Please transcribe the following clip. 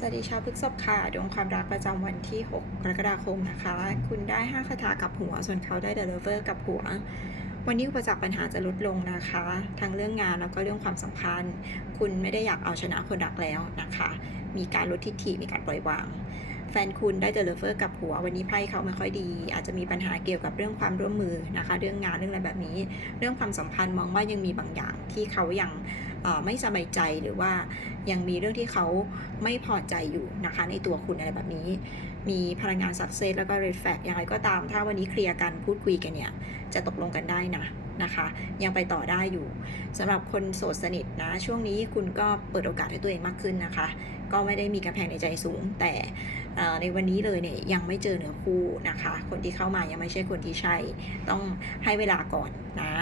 สวัสดีชาวพฤกษภค่ะดวงความรักประจำวันที่ 6 กรกฎาคมนะคะ คุณได้ 5 คาถากับหัว ส่วนเขาได้ The Lover กับหัว วันนี้อุปสรรคปัญหาจะลดลงนะคะ ทั้งเรื่องงานแล้วก็เรื่องความสัมพันธ์ คุณไม่ได้อยากเอาชนะคนรักแล้วนะคะ มีการลดทิฐิมีการปล่อยวาง แฟนคุณได้ The Lover กับหัว วันนี้ไพ่เขาไม่ค่อยดี อาจจะมีปัญหาเกี่ยวกับเรื่องความร่วมมือนะคะ เรื่องงานเรื่องอะไรแบบนี้ เรื่องความสัมพันธ์มองว่ายังมีบางอย่างที่เขายัง ไม่สบายใจหรือว่ายังมีเรื่องที่เขาไม่พอใจอยู่นะคะในตัวคุณอะไรแบบนี้ มีพลังงาน success แล้วก็ red flag อย่างไรก็ตาม ถ้าวันนี้เคลียร์กันพูดคุยกันเนี่ยจะตกลงกันได้นะนะคะ ยังไปต่อได้อยู่สำหรับคนโสดสนิทนะช่วงนี้คุณก็เปิดโอกาสให้ตัวเองมากขึ้นนะคะ ก็ไม่ได้มีกำแพงในใจสูง แต่ในวันนี้เลยเนี่ยยังไม่เจอเนื้อคู่นะคะ คนที่เข้ามายังไม่ใช่คนที่ใช่ ต้องให้เวลาก่อนนะ